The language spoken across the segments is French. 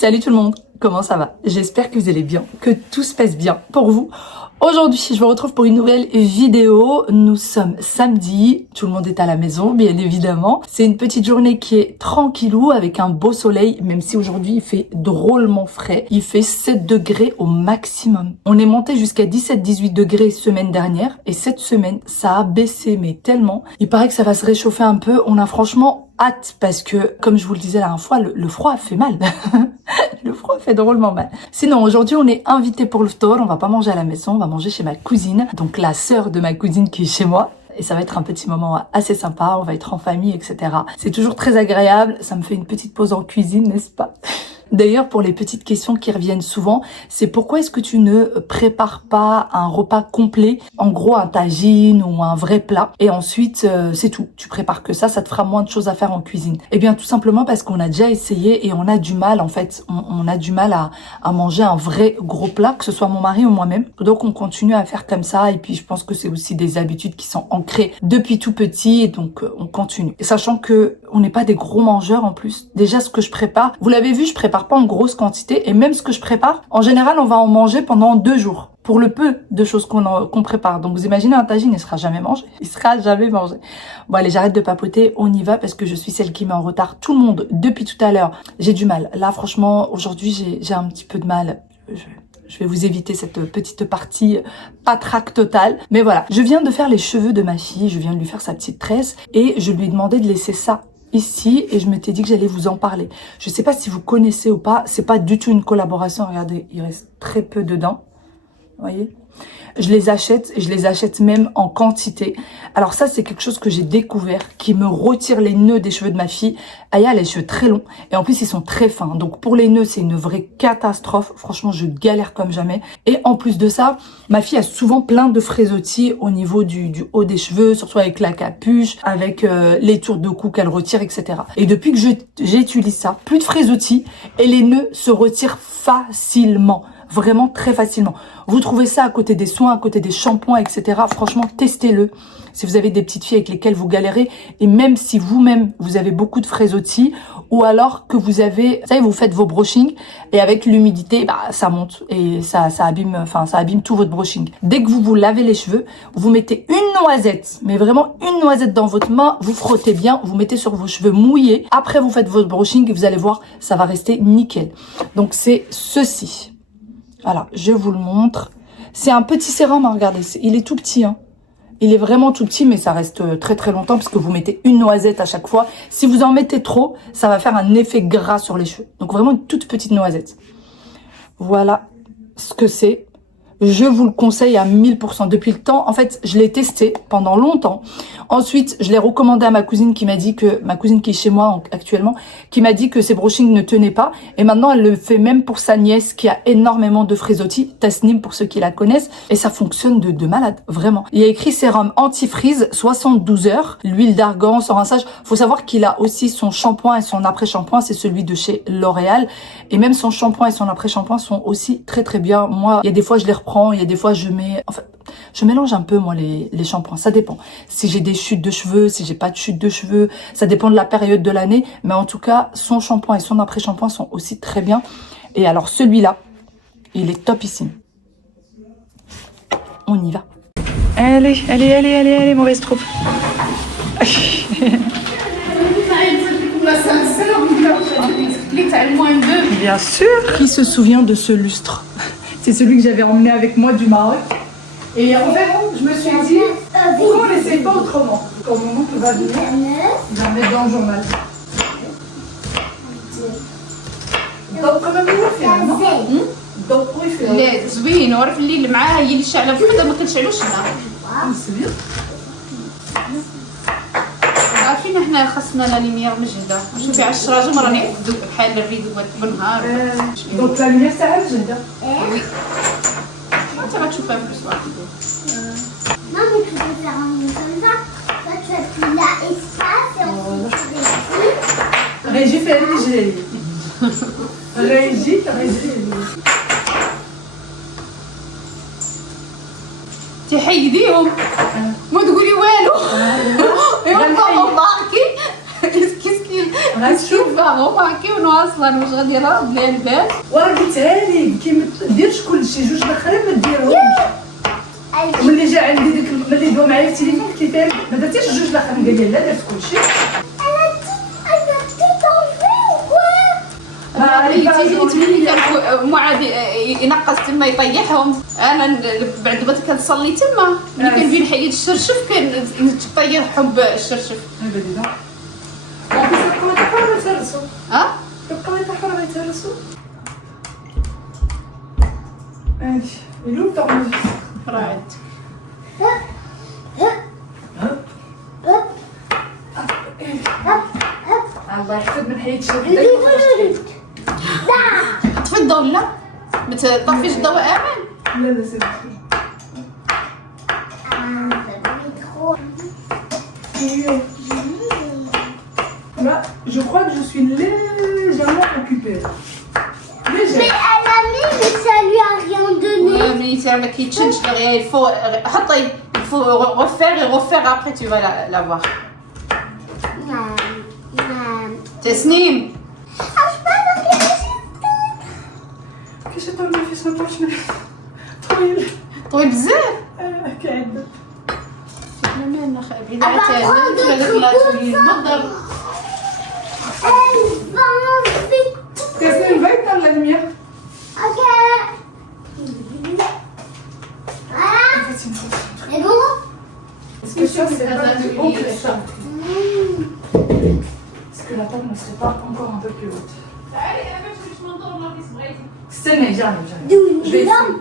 Salut tout le monde, comment ça va? J'espère que vous allez bien, que tout se passe bien pour vous. Aujourd'hui, je vous retrouve pour une nouvelle vidéo. Nous sommes samedi, tout le monde est à la maison, bien évidemment. C'est une petite journée qui est tranquillou avec un beau soleil, même si aujourd'hui il fait drôlement frais. Il fait 7 degrés au maximum. On est monté jusqu'à 17-18 degrés semaine dernière et cette semaine, ça a baissé, mais tellement. Il paraît que ça va se réchauffer un peu. On a franchement hâte parce que, comme je vous le disais la dernière fois, le froid fait mal. Le froid fait drôlement mal. Sinon, aujourd'hui, on est invité pour le ftour. On va pas manger à la maison, on va manger chez ma cousine. Donc, la sœur de ma cousine qui est chez moi. Et ça va être un petit moment assez sympa. On va être en famille, etc. C'est toujours très agréable. Ça me fait une petite pause en cuisine, n'est-ce pas? D'ailleurs, pour les petites questions qui reviennent souvent, c'est pourquoi est-ce que tu ne prépares pas un repas complet, en gros un tagine ou un vrai plat, et ensuite c'est tout. Tu prépares que ça te fera moins de choses à faire en cuisine. Eh bien, tout simplement parce qu'on a déjà essayé et on a du mal, en fait, on a du mal à manger un vrai gros plat, que ce soit mon mari ou moi-même. Donc, on continue à faire comme ça, et puis je pense que c'est aussi des habitudes qui sont ancrées depuis tout petit, et donc on continue. Et sachant que on n'est pas des gros mangeurs en plus. Déjà, ce que je prépare, vous l'avez vu, je prépare pas en grosse quantité, et même ce que je prépare, en général, on va en manger pendant 2 jours. Pour le peu de choses qu'on prépare. Donc vous imaginez un tagine, il sera jamais mangé. Il sera jamais mangé. Bon allez, j'arrête de papoter, on y va parce que je suis celle qui met en retard tout le monde depuis tout à l'heure. J'ai du mal. Là franchement, aujourd'hui j'ai un petit peu de mal. Je vais vous éviter cette petite partie patraque totale. Mais voilà, je viens de faire les cheveux de ma fille, je viens de lui faire sa petite tresse et je lui ai demandé de laisser ça ici et je m'étais dit que j'allais vous en parler. Je sais pas si vous connaissez ou pas, c'est pas du tout une collaboration. Regardez, il reste très peu dedans. Vous voyez, je les achète même en quantité. Alors ça, c'est quelque chose que j'ai découvert, qui me retire les nœuds des cheveux de ma fille. Aya a les cheveux très longs et en plus ils sont très fins. Donc pour les nœuds, c'est une vraie catastrophe. Franchement, je galère comme jamais. Et en plus de ça, ma fille a souvent plein de frésotis au niveau du haut des cheveux, surtout avec la capuche, avec les tours de cou qu'elle retire, etc. Et depuis que j'utilise ça, plus de frésotis et les nœuds se retirent facilement. Vraiment très facilement. Vous trouvez ça à côté des soins, à côté des shampoings, etc. Franchement, testez-le. Si vous avez des petites filles avec lesquelles vous galérez, et même si vous-même, vous avez beaucoup de frésotis, ou alors que vous avez, vous savez, vous faites vos brushings, et avec l'humidité, bah, ça monte, et ça abîme tout votre brushing. Dès que vous vous lavez les cheveux, vous mettez une noisette, mais vraiment une noisette dans votre main, vous frottez bien, vous mettez sur vos cheveux mouillés, après vous faites votre brushing, et vous allez voir, ça va rester nickel. Donc c'est ceci. Voilà, je vous le montre. C'est un petit sérum, hein, regardez, il est tout petit, hein. Il est vraiment tout petit, mais ça reste très très longtemps parce que vous mettez une noisette à chaque fois. Si vous en mettez trop, ça va faire un effet gras sur les cheveux. Donc vraiment une toute petite noisette. Voilà ce que c'est. Je vous le conseille à 1000%. Depuis le temps, en fait, je l'ai testé pendant longtemps. Ensuite, je l'ai recommandé à ma cousine qui m'a dit que, ma cousine qui est chez moi actuellement, qui m'a dit que ses brushings ne tenaient pas. Et maintenant, elle le fait même pour sa nièce qui a énormément de frésotis, Tasnim pour ceux qui la connaissent. Et ça fonctionne de malade, vraiment. Il y a écrit sérum anti-frizz, 72 heures, l'huile d'argan, sans rinçage. Faut savoir qu'il a aussi son shampoing et son après-shampoing, c'est celui de chez L'Oréal. Et même son shampoing et son après-shampoing sont aussi très très bien. Moi, il y a des fois, je les reprends. Il y a des fois, je mélange un peu, moi, les shampoings. Ça dépend. Si j'ai des chutes de cheveux, si j'ai pas de chute de cheveux, ça dépend de la période de l'année. Mais en tout cas, son shampoing et son après-shampoing sont aussi très bien. Et alors, celui-là, il est topissime. On y va. Allez, mauvaise troupe. Bien sûr. Qui se souvient de ce lustre? C'est celui que j'avais emmené avec moi du Maroc. Et en fait, je me suis dit, pourquoi on n'essaie pas autrement? Quand mon oncle va venir, il va mettre dans le journal. Donc, quand même, il fait non? Donc, il fait لا زوين وعرف اللي معاه هي اللي شعله بوحدها ما كنشعلوش حنا c'est bien. عارفين احنا خصنا لا ليميير مجهده شوفي على الشراجم راني يقدو بحال الريدو بالنهار Donc la lumière ça va جدا. وي انت غتشوفها في الاسبوع Non, mais tu peux faire un monde comme ça. Toi, tu appuies là, espace, et ensuite tu réussis. Régie fait léger. Régie. تحيديهم ما تقولي والو ايوا ماما باكي كيسكي شوفها هما كيونوا اصلا واش غادي يراد ليها البال. وراه قلتها لي كي ما ديرش كلشي جوج الاخرين ما ديرهمش. وملي جا عندي ديك ملي دوا معايا في التليفون قلت لها ما درتيش جوج الاخرين قال لي لا درت كلشي. تبين كان معاد ينقص تما يطيحهم. انا بعد دابا كنصلي تما ملي كنجي نحيد الشرشف كنطيحهم بالشرشف. هذا ديدا وبس كنت حرة يتهرسوا. ها كنت حرة يتهرسوا. ماشي يلو طعم راعد الله يحفظ من حيد شي طفي الضوء لا ما تطفيش الضوء امل. لا لا سير. Là, je crois que je suis légèrement occupée. Mais elle a mis, mais ça lui a rien donné. ملي ما كيتشنش دغيا il faut حطي il faut refaire après tu vas la voir. تسنيم كيفاش طول في سنطوش طويل طويل بزاف. كعدة بعيد على المضر. Elle va enlever tout. Tessnim, va éteindre la lumière. Ok. Voilà. C'est bon? Est-ce que ça c'est pas plus haut que ça? Est-ce que la table ne serait pas encore un peu plus haute? استنى جانب. Je vais essayer.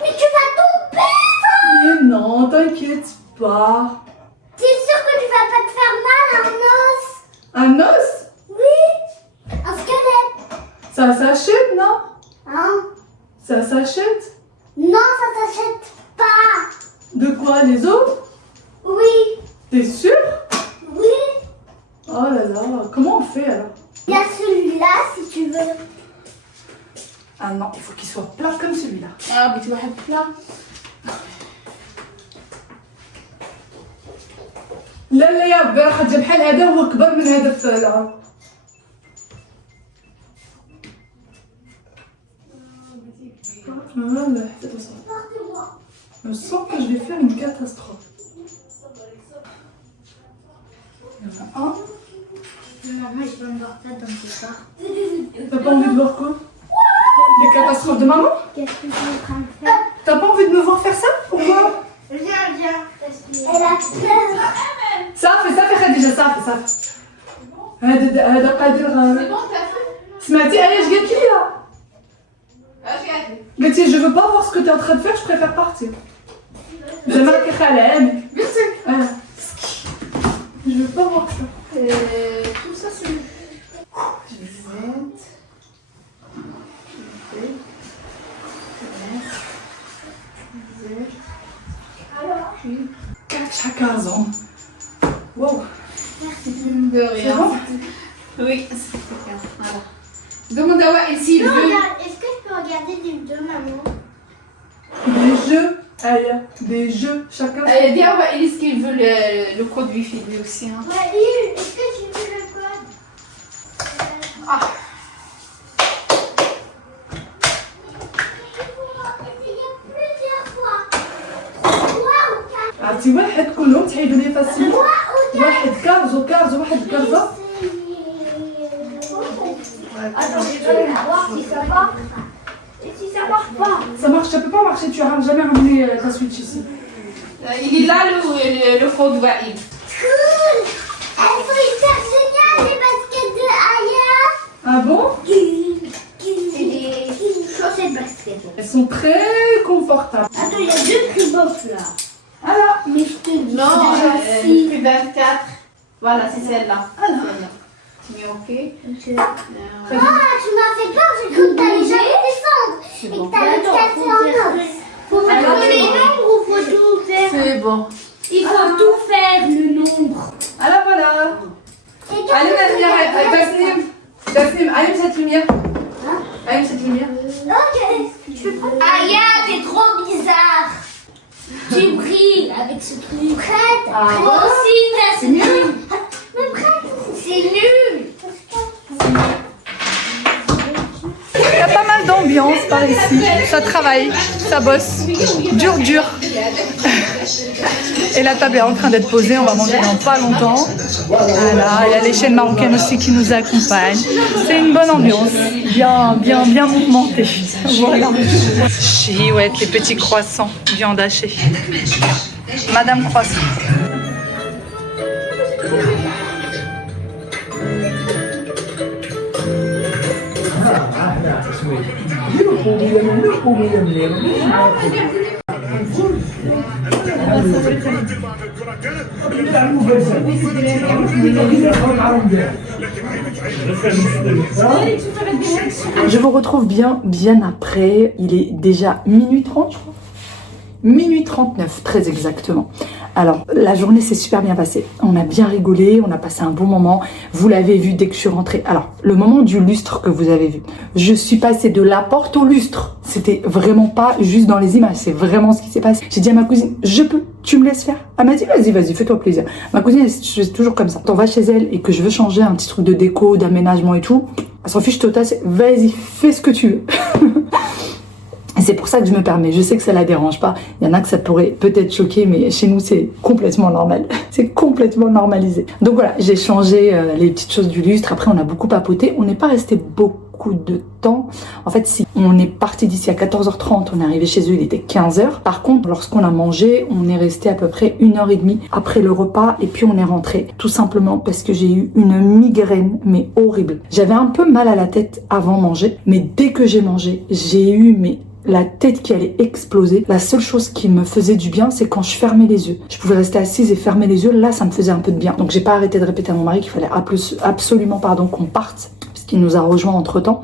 Mais tu vas tomber, ça. Mais non, t'inquiète pas. T'es sûr que tu vas pas te faire mal à un os? Un os? Oui. Un squelette. Ça s'achète, non? Hein? Ça s'achète? Non, ça s'achète pas. De quoi? Les os? Oui. T'es sûr? Oui. Oh là là, comment on fait alors? Il y a celui-là si tu veux. Ah non, il faut qu'il soit plat comme celui-là. بغيت واحد بلا. لا لا يا ربي راه خدجه بحال هذا هو كبر من هذا في العرض. Voilà, je sens que je vais faire une catastrophe. Il y en a un. Maman, je peux me voir ça dans tes corps. T'as pas envie de voir quoi? Les catastrophes de maman? Qu'est-ce que tu es en train de faire? T'as pas envie de me voir faire ça? Pourquoi? Viens. Elle a peur. صافي خديجة صافي. هذا قادر. سمعتي ايش قالت لي؟ قالت لي je veux pas voir ce que tu es en train de faire, je préfère partir. J'aimerais que خالك. Je veux pas voir ça. Tout ça c'est. Je vais mettre. Catch à 15 ans. Wow. De rien. Oui, c'est bien. Voilà. Demande à Wael s'il veut. Est-ce que je peux regarder des vidéos, maman? Des jeux, Aya, des jeux, chacun. Dis à Wael est-ce qu'il veut le code Wi-Fi lui aussi. Hein. Ouais, est-ce que tu veux le code? Ah. عرفتي واحد كلهم تحيدوا لي فاسيلمون. واحد كارزو واحد كارزه. Attends, je vais voir si ça marche. Et si ça marche pas? Ça marche, ça peut pas marcher, tu as jamais ramené ta Switch ici. Il est là le code Wael. Cool! Elles sont hyper géniales les baskets de Aya. Ah bon? C'est des chaussettes basket. Elles sont très confortables. Attends, il y a deux plus box là. Voilà. Mais je te dis Non, si. le plus 24. Voilà, c'est celle-là. Celle-là. Tu mets OK. Ah, tu m'as fait peur, j'ai cru que t'allais jamais descendre. C'est Et bon. que t'allais te casser en os. Faut faire les nombres ou faut tout faire? C'est bon. Il faut tout faire, le nombre. Voilà. Allez, la lumière, Tasnim, allume cette lumière. Allume cette lumière. Ok. Aya, t'es trop bizarre. Tu brilles avec ce truc. Prête? Ah. Moi aussi, t'as ce truc. Mais prête, c'est par ici. Ça travaille, ça bosse. Dur, dur. Et la table est en train d'être posée, on va manger dans pas longtemps. Voilà, il y a les chaînes marocaines aussi qui nous accompagnent. C'est une bonne ambiance, bien mouvementée. Voilà. Chouette, les petits croissants, viande hachée. Madame Croissant. Je vous retrouve bien après. Il est déjà minuit 30, je crois. Minuit 39, très exactement. Alors, la journée s'est super bien passée. On a bien rigolé, on a passé un bon moment. Vous l'avez vu dès que je suis rentrée. Alors, le moment du lustre que vous avez vu. Je suis passée de la porte au lustre. C'était vraiment pas juste dans les images, c'est vraiment ce qui s'est passé. J'ai dit à ma cousine, je peux, tu me laisses faire? Elle m'a dit, vas-y, fais-toi plaisir. Ma cousine, c'est toujours comme ça. Quand on va chez elle et que je veux changer un petit truc de déco, d'aménagement et tout, elle s'en fiche total, vas-y, fais ce que tu veux. C'est pour ça que je me permets. Je sais que ça la dérange pas. Il y en a que ça pourrait peut-être choquer, mais chez nous, c'est complètement normal. C'est complètement normalisé. Donc voilà, j'ai changé les petites choses du lustre. Après, on a beaucoup papoté. On n'est pas resté beaucoup de temps. En fait, si on est parti d'ici à 14h30, on est arrivé chez eux, il était 15h. Par contre, lorsqu'on a mangé, on est resté à peu près 1h30 après le repas et puis on est rentré. Tout simplement parce que j'ai eu une migraine, mais horrible. J'avais un peu mal à la tête avant manger, mais dès que j'ai mangé, j'ai eu la tête qui allait exploser. La seule chose qui me faisait du bien, c'est quand je fermais les yeux. Je pouvais rester assise et fermer les yeux. Là, ça me faisait un peu de bien. Donc, j'ai pas arrêté de répéter à mon mari qu'il fallait absolument qu'on parte, parce qu'il nous a rejoints entre-temps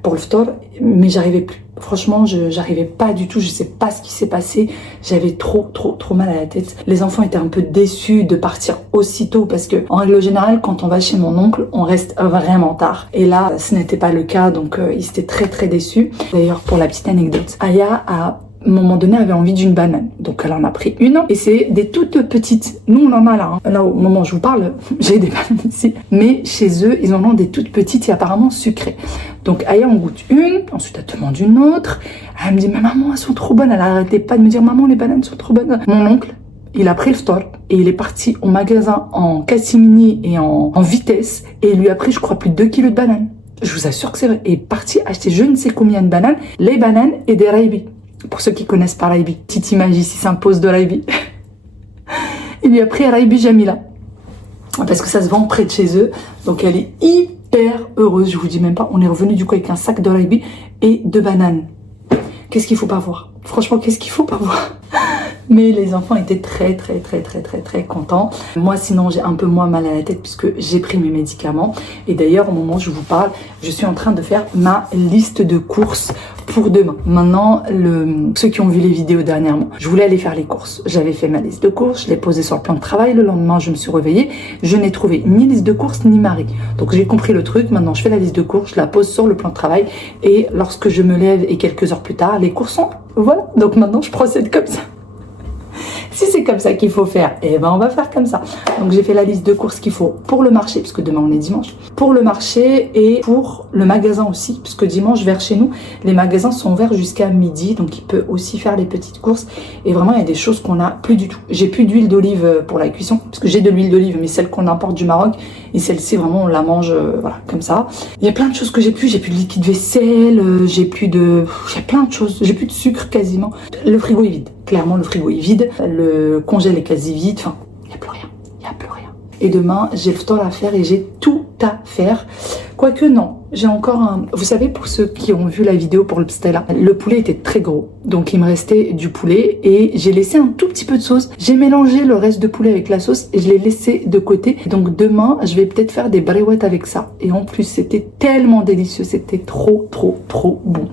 pour le ftor, mais j'arrivais plus. Franchement, j'arrivais pas du tout. Je sais pas ce qui s'est passé. J'avais trop mal à la tête. Les enfants étaient un peu déçus de partir aussitôt parce que, en règle générale, quand on va chez mon oncle, on reste vraiment tard. Et là, ce n'était pas le cas, donc ils étaient très déçus. D'ailleurs, pour la petite anecdote, Aya a à un moment donné, avait envie d'une banane. Donc, elle en a pris une. Et c'est des toutes petites. Nous, on en a là. Là, au moment où je vous parle, j'ai des bananes ici. Mais chez eux, ils en ont des toutes petites et apparemment sucrées. Donc, Aya en goûte une. Ensuite, elle demande une autre. Elle me dit, mais maman, elles sont trop bonnes. Elle arrêtait pas de me dire, maman, les bananes sont trop bonnes. Mon oncle, il a pris le ftor et il est parti au magasin en catimini et en vitesse. Et il lui a pris, je crois, plus de 2 kilos de bananes. Je vous assure que c'est vrai. Et il est parti acheter je ne sais combien de bananes. Les bananes et des raibis. Pour ceux qui connaissent pas Raibi, petite image ici s'impose de Raibi. Il lui a pris Raibi Jamila. Parce que ça se vend près de chez eux. Donc elle est hyper heureuse, je vous dis même pas. On est revenu du coup avec un sac de Raibi et 2 bananes. Qu'est-ce qu'il faut pas voir? Franchement, qu'est-ce qu'il faut pas voir? Mais les enfants étaient très contents. Moi, sinon, j'ai un peu moins mal à la tête puisque j'ai pris mes médicaments. Et d'ailleurs, au moment où je vous parle, je suis en train de faire ma liste de courses pour demain. Maintenant, ceux qui ont vu les vidéos dernièrement, je voulais aller faire les courses. J'avais fait ma liste de courses, je l'ai posée sur le plan de travail. Le lendemain, je me suis réveillée. Je n'ai trouvé ni liste de courses, ni mari. Donc, j'ai compris le truc. Maintenant, je fais la liste de courses, je la pose sur le plan de travail. Et lorsque je me lève et quelques heures plus tard, les courses sont... Voilà. Donc, maintenant, je procède comme ça. Si c'est comme ça qu'il faut faire, eh ben on va faire comme ça. Donc j'ai fait la liste de courses qu'il faut pour le marché, puisque demain on est dimanche, pour le marché et pour le magasin aussi, puisque dimanche vers chez nous, les magasins sont ouverts jusqu'à midi, donc il peut aussi faire les petites courses. Et vraiment il y a des choses qu'on n'a plus du tout. J'ai plus d'huile d'olive pour la cuisson, parce que j'ai de l'huile d'olive, mais celle qu'on importe du Maroc, et celle-ci vraiment on la mange voilà comme ça. Il y a plein de choses que j'ai plus de liquide vaisselle, j'ai plein de choses, j'ai plus de sucre quasiment. Le frigo est vide. Clairement, le frigo est vide, le congèle est quasi vide, enfin, il n'y a plus rien, Et demain, j'ai le ftor à faire et j'ai tout à faire. Quoique non, j'ai encore un... Vous savez, pour ceux qui ont vu la vidéo pour le pstella, le poulet était très gros. Donc, il me restait du poulet et j'ai laissé un tout petit peu de sauce. J'ai mélangé le reste de poulet avec la sauce et je l'ai laissé de côté. Donc, demain, je vais peut-être faire des bréouettes avec ça. Et en plus, c'était tellement délicieux. C'était trop bon.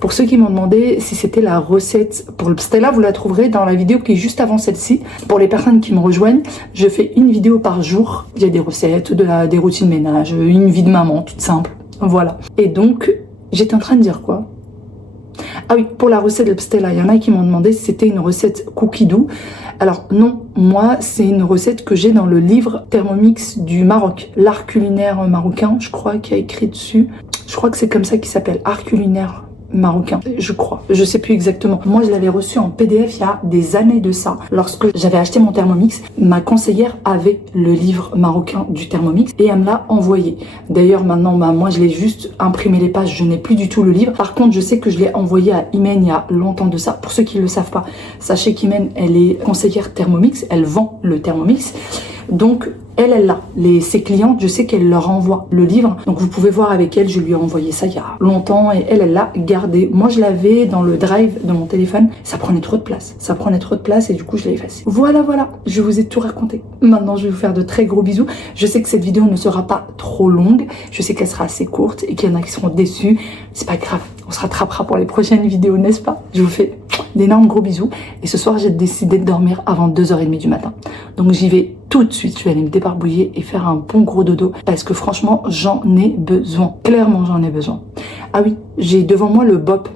Pour ceux qui m'ont demandé si c'était la recette pour le pstella, vous la trouverez dans la vidéo qui est juste avant celle-ci. Pour les personnes qui me rejoignent, je fais une vidéo par jour. Il y a des recettes, des routines ménage, une vie de maman, toute simple. Voilà. Et donc, j'étais en train de dire quoi? Ah oui, pour la recette de pstella, il y en a qui m'ont demandé si c'était une recette cookie doux. Alors non, moi, c'est une recette que j'ai dans le livre Thermomix du Maroc. L'art culinaire marocain, je crois, qui a écrit dessus. Je crois que c'est comme ça qu'il s'appelle, art culinaire marocain, je crois, je sais plus exactement. Moi je l'avais reçu en PDF il y a des années de ça. Lorsque j'avais acheté mon Thermomix, ma conseillère avait le livre marocain du Thermomix et elle me l'a envoyé. D'ailleurs maintenant moi je l'ai juste imprimé les pages, je n'ai plus du tout le livre. Par contre je sais que je l'ai envoyé à Imen il y a longtemps de ça. Pour ceux qui ne le savent pas, sachez qu'Imen elle est conseillère Thermomix, elle vend le Thermomix. Donc elle l'a. Ses clientes, je sais qu'elle leur envoie le livre. Donc vous pouvez voir avec elle, je lui ai envoyé ça il y a longtemps et elle l'a gardé. Moi je l'avais dans le drive de mon téléphone. Ça prenait trop de place. Ça prenait trop de place et du coup je l'ai effacé. Voilà, je vous ai tout raconté. Maintenant je vais vous faire de très gros bisous. Je sais que cette vidéo ne sera pas trop longue. Je sais qu'elle sera assez courte et qu'il y en a qui seront déçus. C'est pas grave. On se rattrapera pour les prochaines vidéos, n'est-ce pas? Je vous fais d'énormes gros bisous. Et ce soir j'ai décidé de dormir avant 2h30 du matin. Donc j'y vais tout de suite, je vais aller me débarbouiller et faire un bon gros dodo parce que franchement j'en ai besoin, clairement j'en ai besoin. Ah oui, j'ai devant moi le BOP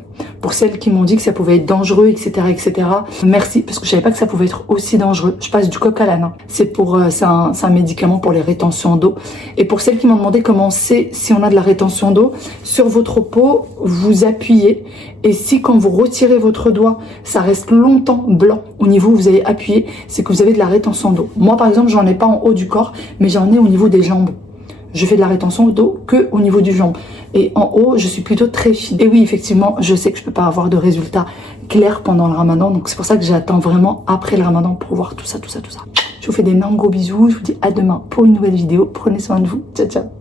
pour celles qui m'ont dit que ça pouvait être dangereux, etc., etc. Merci, parce que je savais pas que ça pouvait être aussi dangereux. Je passe du coq à l'âne, hein. C'est un médicament pour les rétentions d'eau. Et pour celles qui m'ont demandé comment c'est si on a de la rétention d'eau, sur votre peau, vous appuyez. Et si quand vous retirez votre doigt, ça reste longtemps blanc au niveau où vous avez appuyé, c'est que vous avez de la rétention d'eau. Moi par exemple, j'en ai pas en haut du corps, mais j'en ai au niveau des jambes. Je fais de la rétention d'eau que au niveau du jambe. Et en haut, je suis plutôt très fine. Et oui, effectivement, je sais que je peux pas avoir de résultats clairs pendant le ramadan. Donc c'est pour ça que j'attends vraiment après le ramadan pour voir tout ça. Je vous fais d'énormes gros bisous. Je vous dis à demain pour une nouvelle vidéo. Prenez soin de vous. Ciao, ciao.